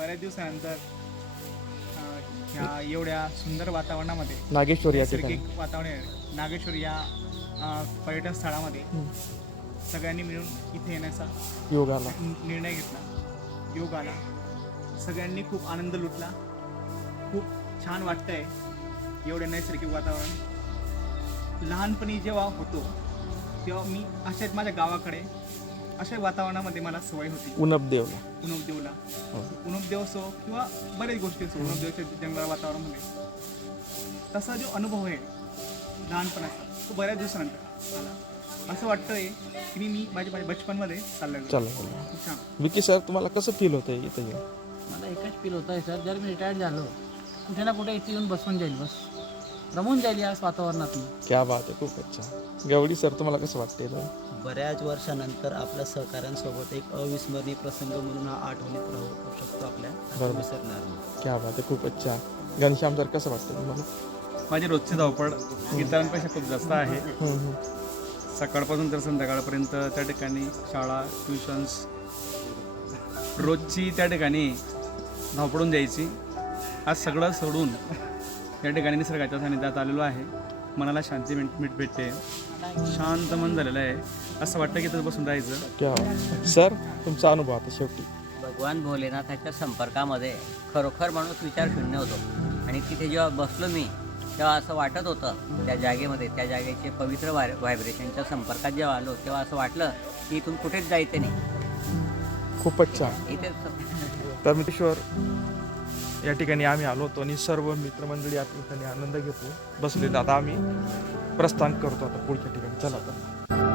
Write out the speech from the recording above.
बऱ्याच दिवसानंतर ह्या एवढ्या सुंदर वातावरणामध्ये नागेश्वर या ठिकाणी नैसर्गिक वातावरण नागेश्वर या पर्यटन स्थळामध्ये सगळ्यांनी मिळून इथे येण्याचा योग आला. निर्णय घेतला, योग आला. सगळ्यांनी खूप आनंद लुटला. खूप छान वाटतंय एवढे नैसर्गिक वातावरण. लहानपणी जेव्हा होतो तेव्हा मी अशाच माझ्या गावाकडे अशा वातावरणामध्ये मला सवय होती. उनबदेवला उनबदेवला हो. उनबदेव असो किंवा बरेच गोष्टी असो उनबदेवच्या जंगल वातावरणामध्ये तसा जो अनुभव आहे लहानपणाचा तो बऱ्याच दिवसानंतर आला. असं वाटतंय की मी माझ्या बचपनमध्ये चाललेलो. चला खूप छान. विकी सर, तुम्हाला कसं फील होतंय इथे येऊन? मला एकच फील होत आहे सर, जर मी रिटायर्ड झालो कुठे ना कुठे इथे येऊन बसून जाईल, बस रमून जाईल या वातावरणातून. क्या बात आहे, खूप अच्छा. गवडी सर, तुम्हाला कसं वाटतंय इथं? बऱ्याच वर्षानंतर आपल्या सहकाऱ्यांसोबत एक अविस्मरणीय प्रसंग म्हणून हा आठवणीत राहू शकतो आपल्या, बरोबर. विसरणार नाही. क्या बात आहे, खूप अच्छा. घनश्याम सर, कसं वाटतं तुम्हाला? माझी रोजची धावपळ इतरांपेक्षा खूप जास्त आहे. हम्म, हम्म. सकाळपासून तर संध्याकाळपर्यंत त्या ठिकाणी शाळा, ट्युशन्स, रोजची त्या ठिकाणी धावपळून जायची. आज सगळं सोडून या ठिकाणी निसर्गाच्या सानिध्यात आलेलो आहे. मनाला शांती भेटते, शांत मन झालेलं आहे. असं वाटतं की तिथं बसून राहायचं. क्या बात. सर, तुमचा अनुभव आता शेवटी. भगवान भोलेनाथाच्या संपर्कामध्ये खरोखर माणूस विचारशून्य होतो. आणि तिथे जेव्हा बसलो मी तेव्हा असं वाटत होतं त्या जागेमध्ये, त्या जागेचे पवित्र व्हायब्रेशनच्या संपर्कात जेव्हा आलो तेव्हा असं वाटलं की इथून कुठेच जायचं नाही, खूपच छान. इथे तर मितेश्वर या ठिकाणी आम्ही आलो होतो आणि सर्व मित्रमंडळी या ठिकाणी आनंद घेतो बसले. आता आम्ही प्रस्थान करतो आता पुढच्या ठिकाणी. चला आता.